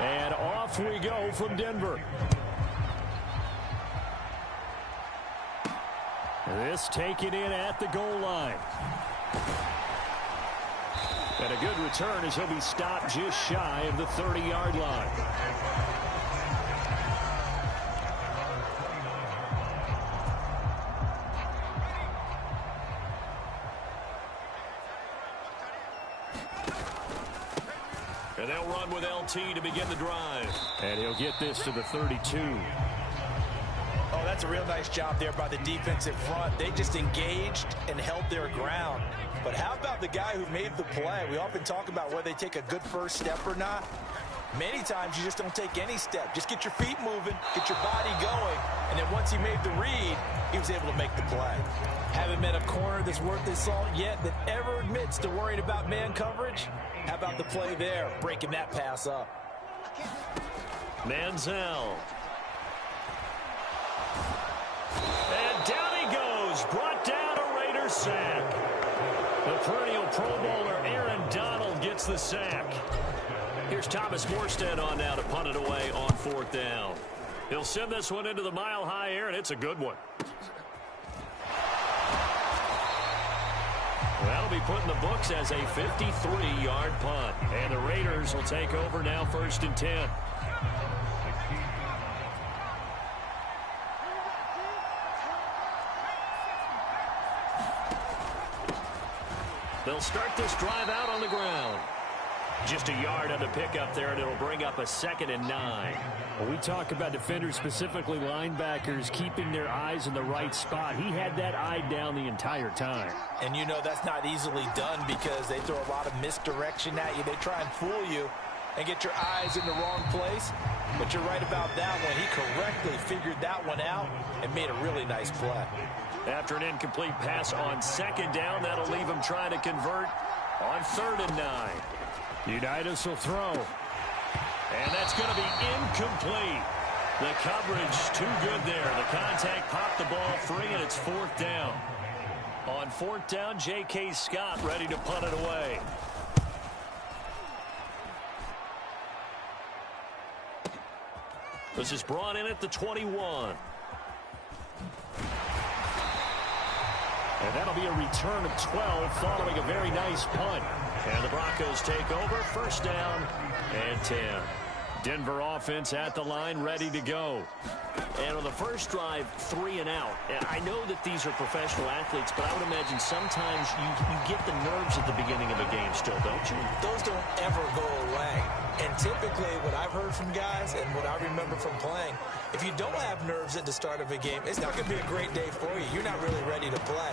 And off we go from Denver. This taken in at the goal line. And a good return as he'll be stopped just shy of the 30-yard line. And they'll run with LT to begin the drive. And he'll get this to the 32. Oh, that's a real nice job there by the defensive front. They just engaged and held their ground. But how about the guy who made the play? We often talk about whether they take a good first step or not. Many times you just don't take any step. Just get your feet moving, get your body going, and then once he made the read, he was able to make the play. Haven't met a corner that's worth his salt yet that ever admits to worrying about man coverage. How about the play there, breaking that pass up? Manziel. And down he goes, brought down a Raiders sack. The perennial Pro Bowler Aaron Donald gets the sack. Here's Thomas Morstead on now to punt it away on 4th down. He'll send this one into the mile-high air, and it's a good one. That'll be put in the books as a 53-yard punt. And the Raiders will take over now 1st and 10. They'll start this drive out on the ground. Just a yard on the pickup there, and it'll bring up a 2nd and 9. Well, we talk about defenders, specifically linebackers, keeping their eyes in the right spot. He had that eye down the entire time. And you know that's not easily done because they throw a lot of misdirection at you. They try and fool you and get your eyes in the wrong place. But you're right about that one. He correctly figured that one out and made a really nice play. After an incomplete pass on 2nd down, that'll leave him trying to convert on 3rd and 9. Unitas will throw. And that's going to be incomplete. The coverage too good there. The contact popped the ball free, and it's 4th down. On 4th down, J.K. Scott ready to punt it away. This is brought in at the 21. And that'll be a return of 12 following a very nice punt. And the Broncos take over, 1st down and 10. Denver offense at the line, ready to go. And on the first drive, 3 and out. And I know that these are professional athletes, but I would imagine sometimes you get the nerves at the beginning of a game still, don't you? Those don't ever go away. And typically what I've heard from guys and what I remember from playing, if you don't have nerves at the start of a game, it's not going to be a great day for you. You're not really ready to play.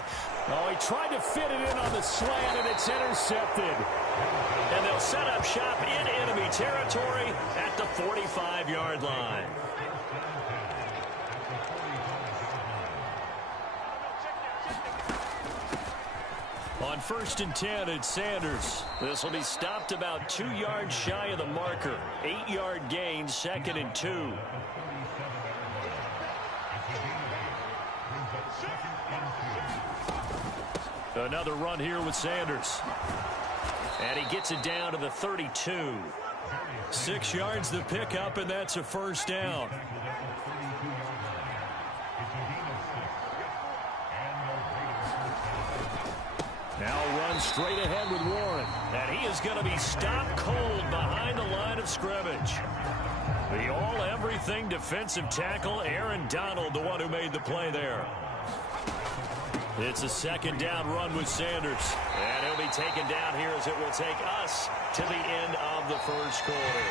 Oh, he tried to fit it in on the slant, and it's intercepted. And they'll set up shop in enemy territory at the 45-yard line. On 1st and 10, it's Sanders. This will be stopped about 2 yards shy of the marker. 8-yard gain, 2nd and 2. Another run here with Sanders. And he gets it down to the 32. 6 yards the pickup, and that's a 1st down. Now run straight ahead with Warren. And he is going to be stopped cold behind the line of scrimmage. The all-everything defensive tackle, Aaron Donald, the one who made the play there. It's a 2nd down run with Sanders. And he'll be taken down here as it will take us to the end of the 1st quarter.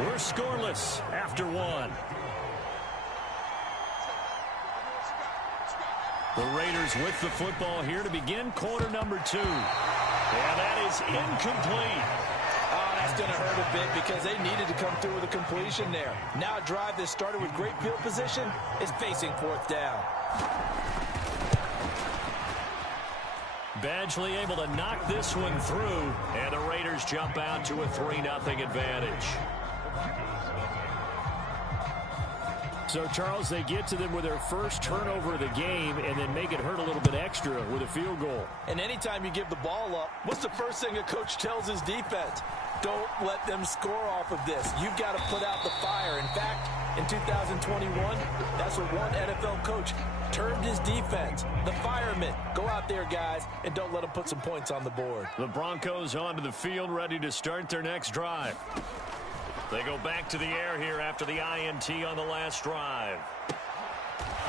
We're scoreless after 1. The Raiders with the football here to begin quarter number 2. And that is incomplete. Oh, that's going to hurt a bit because they needed to come through with a completion there. Now a drive that started with great field position is facing 4th down. Badgley able to knock this one through, and the Raiders jump out to a 3-0 advantage. So, Charles, they get to them with their first turnover of the game and then make it hurt a little bit extra with a field goal. And anytime you give the ball up, what's the first thing a coach tells his defense? Don't let them score off of this. You've got to put out the fire. In fact, in 2021, that's what one NFL coach termed his defense, the firemen. Go out there, guys, and don't let them put some points on the board. The Broncos onto the field, ready to start their next drive. They go back to the air here after the INT on the last drive.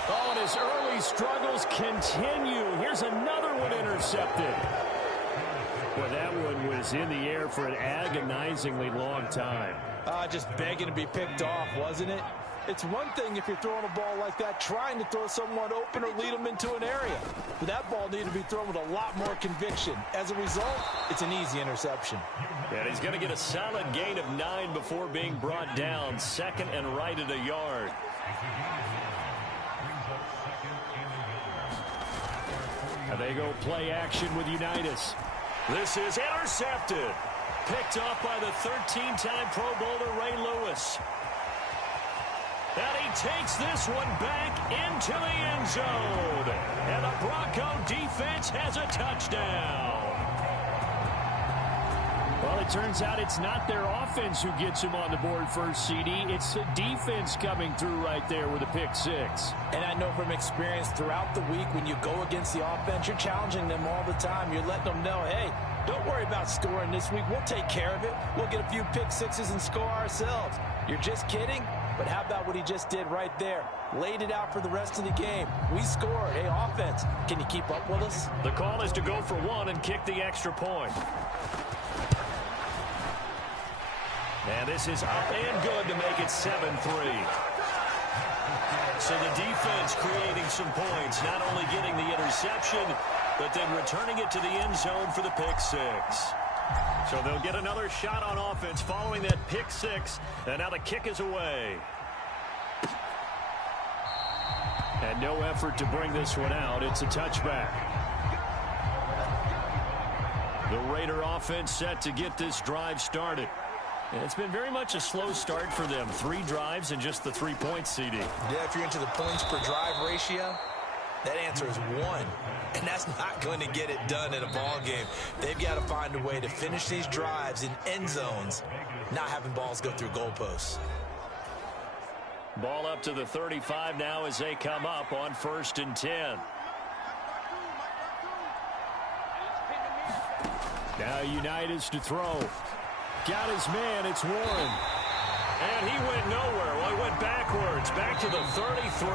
Oh, and his early struggles continue. Here's another one intercepted. Well, that one was in the air for an agonizingly long time. Just begging to be picked off, wasn't it? It's one thing if you're throwing a ball like that, trying to throw someone open or lead them into an area. But that ball needed to be thrown with a lot more conviction. As a result, it's an easy interception. And he's going to get a solid gain of 9 before being brought down. Second and right at a yard. And they go play action with Unitas. This is intercepted. Picked off by the 13-time Pro Bowler Ray Lewis. And he takes this one back into the end zone. And the Bronco defense has a touchdown. Well, it turns out it's not their offense who gets him on the board first, CD. It's the defense coming through right there with a pick six. And I know from experience throughout the week when you go against the offense, you're challenging them all the time. You're letting them know, hey, don't worry about scoring this week. We'll take care of it. We'll get a few pick sixes and score ourselves. You're just kidding? But how about what he just did right there? Laid it out for the rest of the game. We scored. Hey, offense, can you keep up with us? The call is to go for one and kick the extra point. And this is up and good to make it 7-3. So the defense creating some points, not only getting the interception, but then returning it to the end zone for the pick six. So they'll get another shot on offense following that pick six, and now the kick is away. And no effort to bring this one out. It's a touchback. The Raider offense set to get this drive started. And it's been very much a slow start for them. 3 drives and just the 3 points, CD. Yeah, if you're into the points per drive ratio, that answer is 1. And that's not going to get it done in a ball game. They've got to find a way to finish these drives in end zones, not having balls go through goalposts. Ball up to the 35 now as they come up on 1st and 10. Now Unitas to throw. Got his man. It's Warren. And he went nowhere. Well, he went backwards. Back to the 33.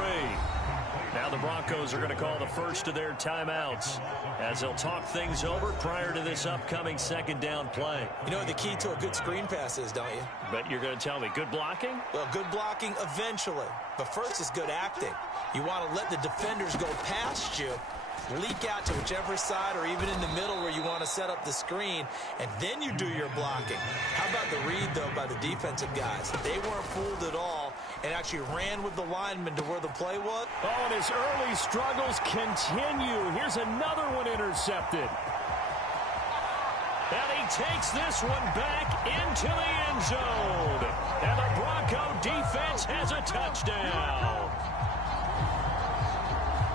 Now the Broncos are going to call the first of their timeouts as they'll talk things over prior to this upcoming second down play. You know what the key to a good screen pass is, don't you? But you're going to tell me, good blocking? Well, good blocking eventually. But first is good acting. You want to let the defenders go past you, leak out to whichever side or even in the middle where you want to set up the screen, and then you do your blocking. How about the read, though, by the defensive guys? They weren't fooled at all and actually ran with the lineman to where the play was. Oh, and his early struggles continue. Here's another one intercepted. And he takes this one back into the end zone. And the Bronco defense has a touchdown.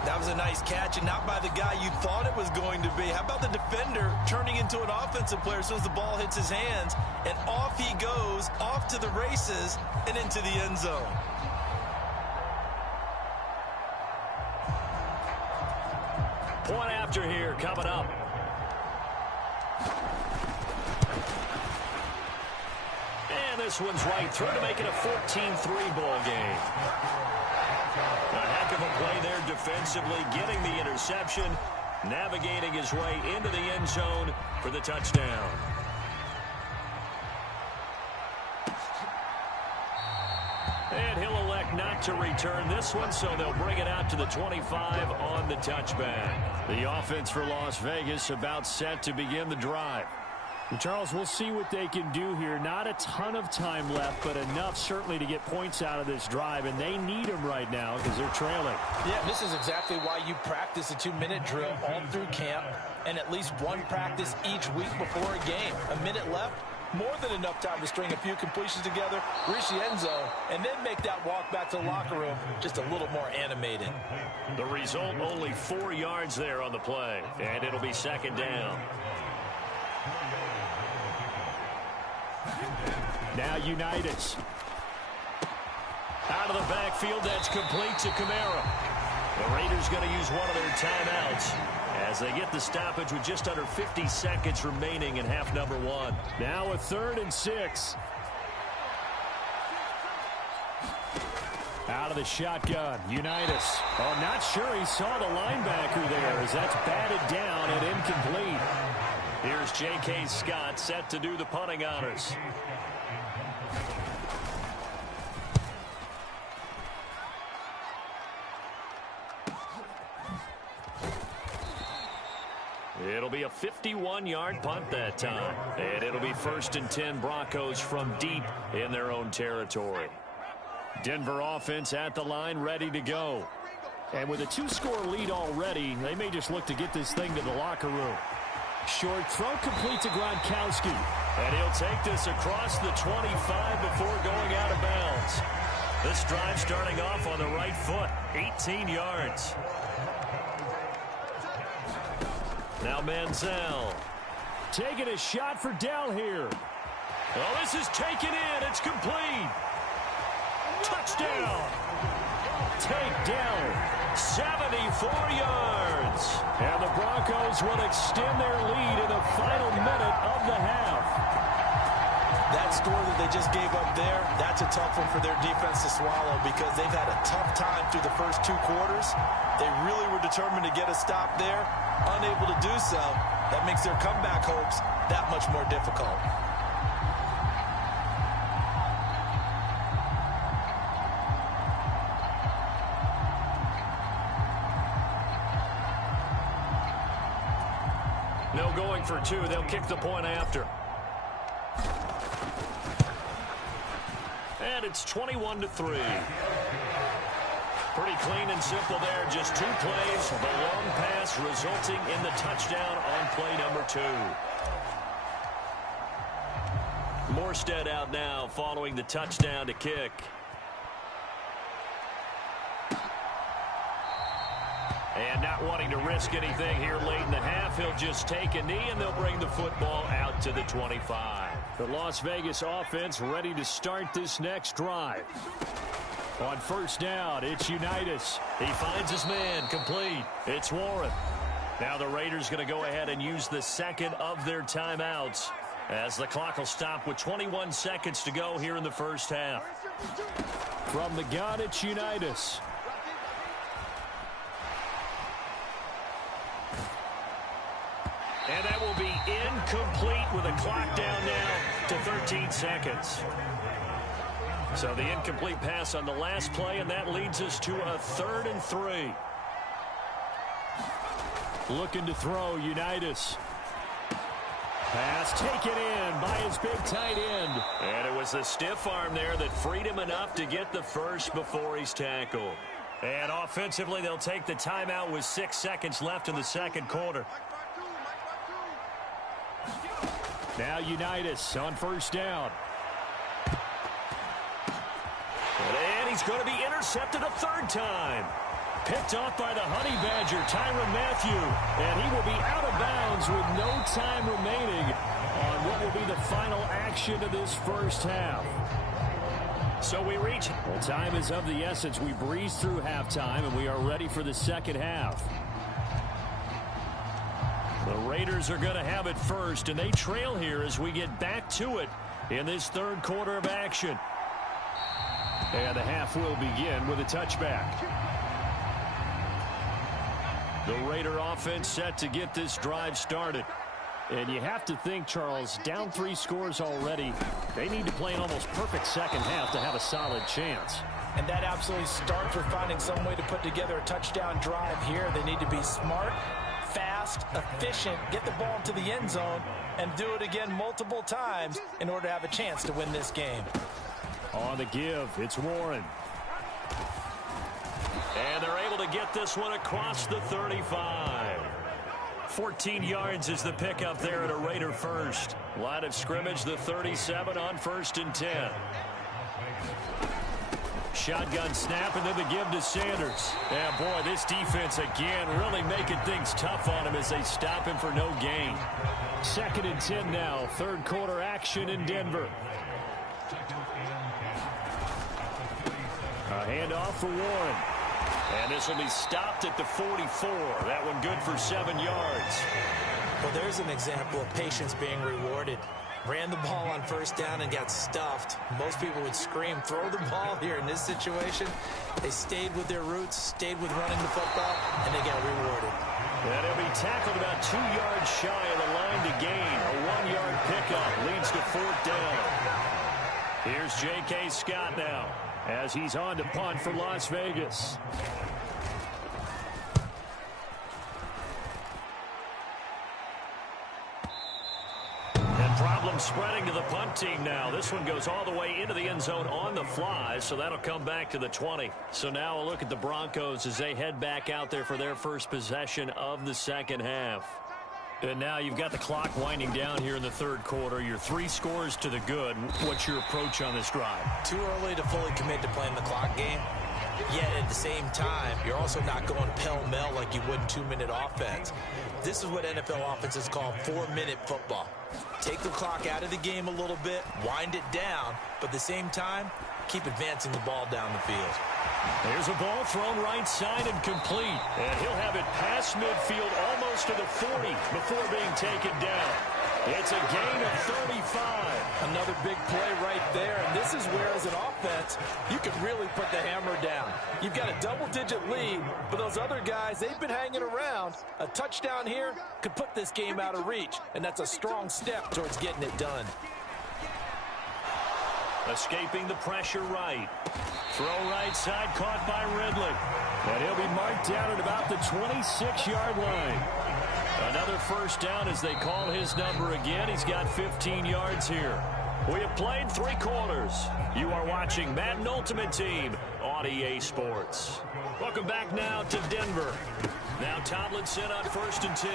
That was a nice catch, and not by the guy you thought it was going to be. How about the defender turning into an offensive player as soon as the ball hits his hands, and off he goes, off to the races, and into the end zone. Point after here coming up. And this one's right through to make it a 14-3 ball game. A heck of a play there defensively, getting the interception, navigating his way into the end zone for the touchdown. And he'll elect not to return this one, so they'll bring it out to the 25 on the touchback. The offense for Las Vegas about set to begin the drive. And Charles, we'll see what they can do here. Not a ton of time left, but enough certainly to get points out of this drive, and they need them right now because they're trailing. Yeah, this is exactly why you practice a 2-minute drill all through camp and at least one practice each week before a game. A minute left, more than enough time to string a few completions together, reach the end zone, and then make that walk back to the locker room just a little more animated. The result, only 4 yards there on the play, and it'll be second down. Now Unitas. Out of the backfield, that's complete to Kamara. The Raiders going to use one of their timeouts as they get the stoppage with just under 50 seconds remaining in half number 1. Now a 3rd and 6. Out of the shotgun, Unitas. Oh, not sure he saw the linebacker there as that's batted down and incomplete. Here's J.K. Scott set to do the punting honors. It'll be a 51-yard punt that time. And it'll be 1st and 10 Broncos from deep in their own territory. Denver offense at the line, ready to go. And with a 2-score lead already, they may just look to get this thing to the locker room. Short throw complete to Gronkowski. And he'll take this across the 25 before going out of bounds. This drive starting off on the right foot, 18 yards. Now Manziel. Taking a shot for Dell here. Oh, this is taken in. It's complete. Touchdown. Take Dell. 74 yards. And the Broncos will extend their lead in the final minute of the half. That score that they just gave up there, that's a tough one for their defense to swallow because they've had a tough time through the first 2 quarters. They really were determined to get a stop there. Unable to do so, that makes their comeback hopes that much more difficult. No going for 2. They'll kick the point after. And it's 21-3. Pretty clean and simple there. Just 2 plays. The long pass resulting in the touchdown on play number 2. Morstead out now following the touchdown to kick. And not wanting to risk anything here late in the half, he'll just take a knee and they'll bring the football out to the 25. The Las Vegas offense ready to start this next drive. On 1st down, it's Unitas. He finds his man, complete. It's Warren. Now the Raiders going to go ahead and use the 2nd of their timeouts as the clock will stop with 21 seconds to go here in the first half. From the gun, it's Unitas. And that will be incomplete with a clock down now to 13 seconds. So the incomplete pass on the last play, and that leads us to a 3rd and 3. Looking to throw, Unitas. Pass taken in by his big tight end. And it was the stiff arm there that freed him enough to get the first before he's tackled. And offensively, they'll take the timeout with 6 seconds left in the second quarter. Now Unitas on 1st down. And he's going to be intercepted a 3rd time. Picked off by the Honey Badger, Tyrann Mathieu. And he will be out of bounds with no time remaining on what will be the final action of this first half. So we reach. Well, time is of the essence. We breeze through halftime, and we are ready for the second half. The Raiders are going to have it first, and they trail here as we get back to it in this 3rd quarter of action. And the half will begin with a touchback. The Raider offense set to get this drive started. And you have to think, Charles, down 3 scores already. They need to play an almost perfect second half to have a solid chance. And that absolutely starts with finding some way to put together a touchdown drive here. They need to be smart, fast, efficient, get the ball into the end zone, and do it again multiple times in order to have a chance to win this game. On the give, it's Warren. And they're able to get this one across the 35. 14 yards is the pickup there at a Raider first. Line of scrimmage, the 37 on 1st and 10. Shotgun snap, and then the give to Sanders. Yeah, boy, this defense again really making things tough on him as they stop him for no gain. 2nd and 10 now. 3rd quarter action in Denver. A handoff for Warren. And this will be stopped at the 44. That one good for 7 yards. Well, there's an example of patience being rewarded. Ran the ball on 1st down and got stuffed. Most people would scream, throw the ball here. In this situation, they stayed with their roots, stayed with running the football, and they got rewarded. And he'll be tackled about 2 yards shy of the line to gain. A 1-yard pickup leads to 4th down. Here's J.K. Scott now as he's on to punt for Las Vegas. Problem spreading to the punt team now. This one goes all the way into the end zone on the fly, so that'll come back to the 20. So now a look at the Broncos as they head back out there for their first possession of the 2nd half. And now you've got the clock winding down here in the 3rd quarter. You're 3 scores to the good. What's your approach on this drive? Too early to fully commit to playing the clock game. Yet at the same time, you're also not going pell-mell like you would in 2-minute offense. This is what NFL offenses call 4-minute football. Take the clock out of the game a little bit, wind it down, but at the same time, keep advancing the ball down the field. There's a ball thrown right side and complete. And he'll have it past midfield almost to the 40 before being taken down. It's a gain of 35. Another big play right there, and this is where, as an offense, you can really put the hammer down. You've got a double-digit lead, but those other guys, they've been hanging around. A touchdown here could put this game out of reach, and that's a strong step towards getting it done. Escaping the pressure right. Throw right side, caught by Ridley. And he'll be marked down at about the 26-yard line. Another 1st down as they call his number again. He's got 15 yards here. We have played 3 quarters. You are watching Madden Ultimate Team on EA Sports. Welcome back now to Denver. Now Tomlinson on 1st and 10.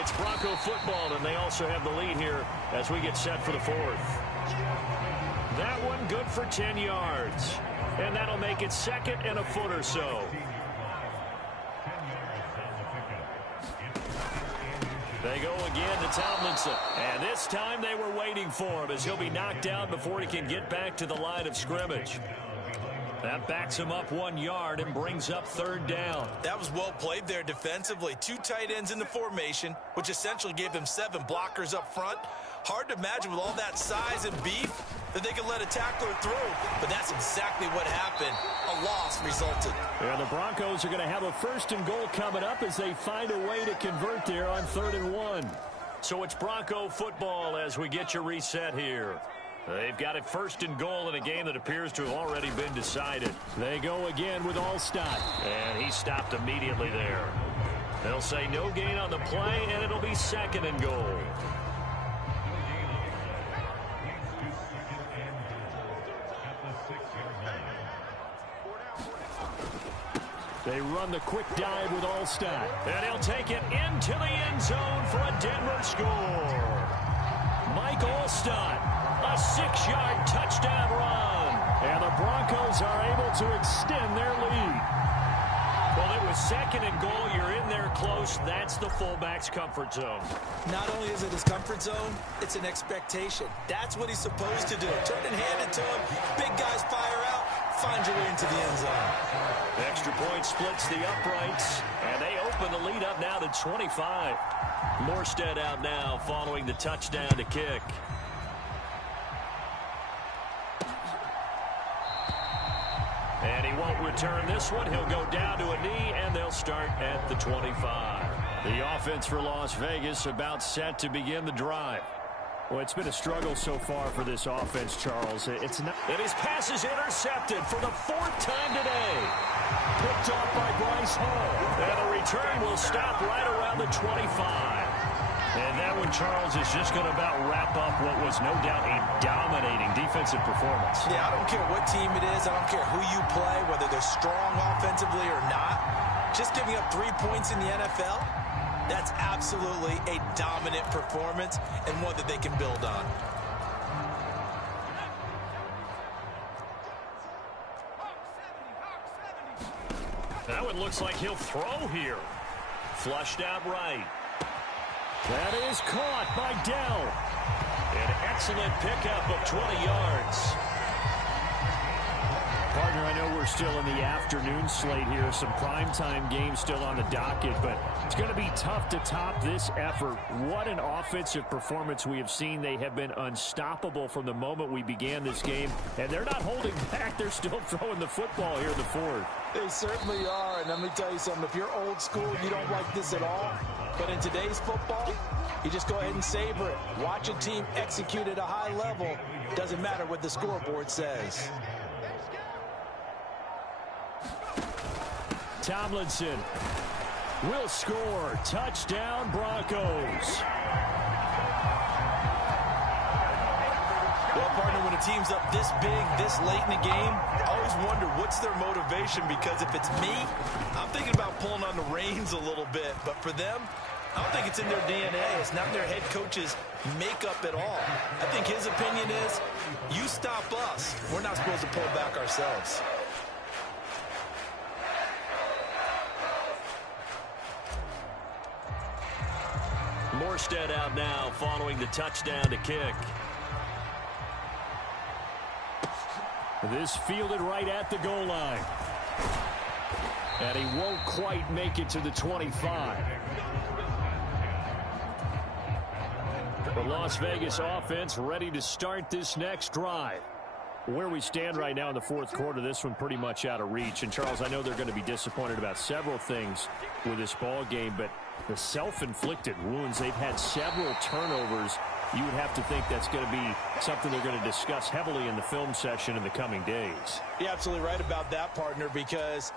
It's Bronco football, and they also have the lead here as we get set for the 4th. That one good for 10 yards. And that'll make it 2nd and a foot or so. They go again to Tomlinson. And this time they were waiting for him as he'll be knocked down before he can get back to the line of scrimmage. That backs him up 1 yard and brings up 3rd down. That was well played there defensively. 2 tight ends in the formation, which essentially gave them 7 blockers up front. Hard to imagine with all that size and beef that they could let a tackler through, but that's exactly what happened. A loss resulted. Yeah, the Broncos are going to have a 1st and goal coming up as they find a way to convert there on 3rd and 1. So it's Bronco football as we get you reset here. They've got it 1st and goal in a game that appears to have already been decided. They go again with Allstott. And he stopped immediately there. They'll say no gain on the play, and it'll be 2nd and goal. They run the quick dive with Allstott. And he'll take it into the end zone for a Denver score. Mike Allstott, a 6-yard touchdown run. And the Broncos are able to extend their lead. Well, it was 2nd and goal. You're in there close. That's the fullback's comfort zone. Not only is it his comfort zone, it's an expectation. That's what he's supposed to do. Turn and hand it to him. Big guys fire out. Find your way into the end zone. Extra point splits the uprights, and they open the lead up now to 25. Morstead out now following the touchdown to kick. And he won't return this one. He'll go down to a knee, and they'll start at the 25. The offense for Las Vegas about set to begin the drive. Well, it's been a struggle so far for this offense, Charles. It's not. And his pass is intercepted for the 4th time today. Picked off by Bryce Hall. And the return will stop right around the 25. And that one, Charles, is just going to about wrap up what was no doubt a dominating defensive performance. Yeah, I don't care what team it is. I don't care who you play, whether they're strong offensively or not. Just giving up 3 points in the NFL, That's absolutely a dominant performance and one that they can build on. That one looks like he'll throw here. Flushed out right. That is caught by Dell. An excellent pickup of 20 yards. Partner, I know we're still in the afternoon slate here. Some primetime games still on the docket, but it's going to be tough to top this effort. What an offensive performance we have seen. They have been unstoppable from the moment we began this game, and they're not holding back. They're still throwing the football here in the fourth. They certainly are, and let me tell you something. If you're old school, you don't like this at all. But in today's football, you just go ahead and savor it. Watch a team execute at a high level. Doesn't matter what the scoreboard says. Tomlinson will score. Touchdown, Broncos. Well, partner, when a team's up this big, this late in the game, I always wonder what's their motivation, because if it's me, I'm thinking about pulling on the reins a little bit. But for them, I don't think it's in their DNA. It's not in their head coach's makeup at all. I think his opinion is, you stop us. We're not supposed to pull back ourselves. Morstead out now following the touchdown to kick. This fielded right at the goal line. And he won't quite make it to the 25. The Las Vegas offense ready to start this next drive. Where we stand right now in the fourth quarter, this one pretty much out of reach. And, Charles, I know they're going to be disappointed about several things with this ball game, but the self-inflicted wounds, they've had several turnovers. You would have to think that's going to be something they're going to discuss heavily in the film session in the coming days. You're absolutely right about that, partner, because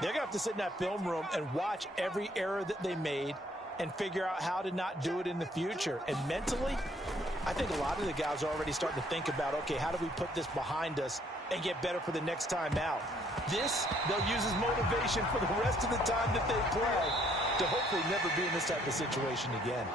they're going to have to sit in that film room and watch every error that they made and figure out how to not do it in the future. And mentally, I think a lot of the guys are already starting to think about, okay, how do we put this behind us and get better for the next time out? This, they'll use as motivation for the rest of the time that they play to hopefully never be in this type of situation again.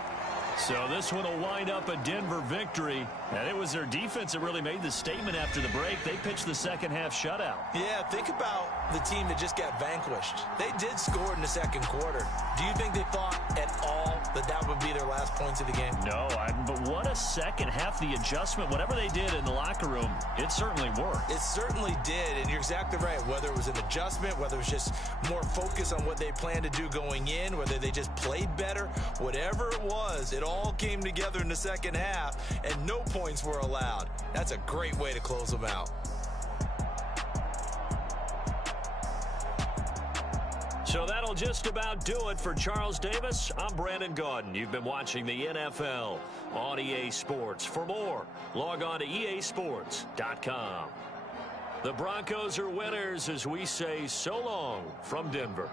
So this one will wind up a Denver victory. And it was their defense that really made the statement after the break. They pitched the second half shutout. Yeah, think about the team that just got vanquished. They did score in the second quarter. Do you think they thought at all that that would be their last points of the game? No, but what a second half. The adjustment, whatever they did in the locker room, it certainly worked. It certainly did, and you're exactly right. Whether it was an adjustment, whether it was just more focus on what they planned to do going in, whether they just played better, whatever it was, it all came together in the second half, and no points were allowed. That's a great way to close them out. So that'll just about do it for Charles Davis. I'm Brandon Gaudin. You've been watching the NFL on EA Sports. For more, log on to easports.com. The Broncos are winners as we say so long from Denver.